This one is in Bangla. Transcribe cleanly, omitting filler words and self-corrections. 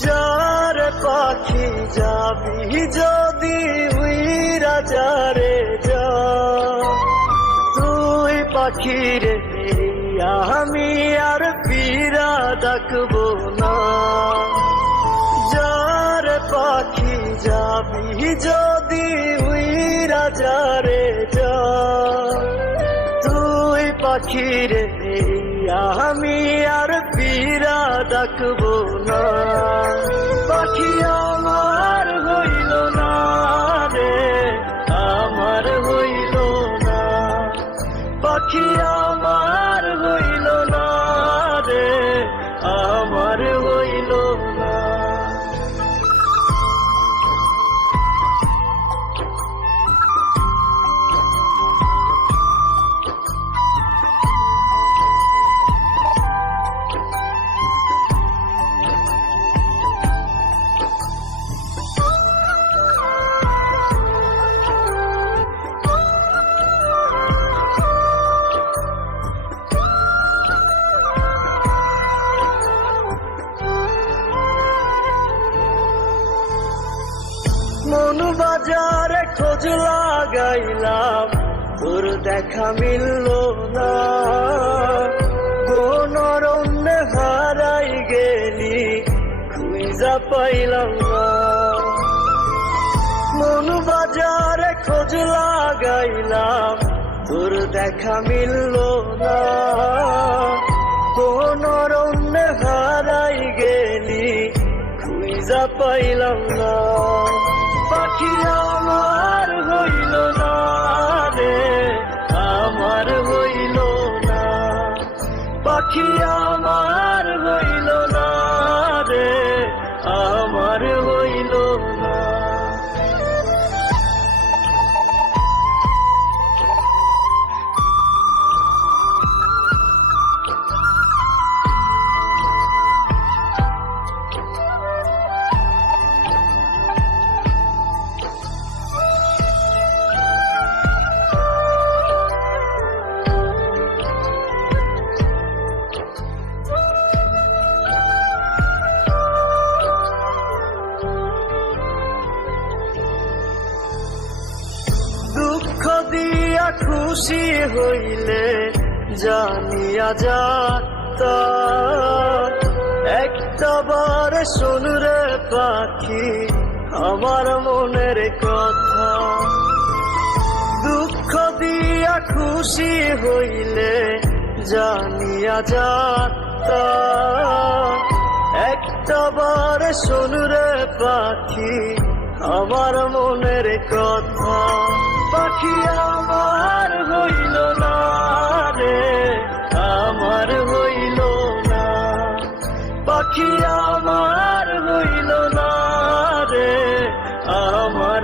যারে পাখি যাবি যদি উইরা যারে যা, তুই পাখি রে আমি আর ফিরা ডাকবো না। যারে পাখি যাবি যদি উইরা যারে যা, তুই পাখি রে আমি আর ফিরা ডাকবো না। পাখি আমার হইল না রে, আমার হইল না। পাখি আমার হইল না রে, আমার হইল না। মন বাজারে খোঁজ লাগাইলাম, তোর দেখা মিলল না। কোন অরণ্যে হারাই গেলি, খুঁজা পাইলাম না। মন বাজারে খোঁজ লাগাইলাম, তোর দেখা মিলল না। কোন অরণ্যে হারাই গেলি, খুঁজা পাইলাম না। পাখি আমার হইল না রে, আমার হইল না। পাখি আমার হইল না রে, আমার হইল না। দুঃখ দিয়া খুশি হইলে জানিয়া যাতা, একটাবার শোন রে পাখি আমার মনের কথা। দুঃখ দিয়া খুশি হইলে জানিয়া যাতা, একটাবার শোন রে পাখি আমার মনের কথা। পাখি আমার হইল না রে, আমার হইল না। পাখি আমার হইল না রে, আমার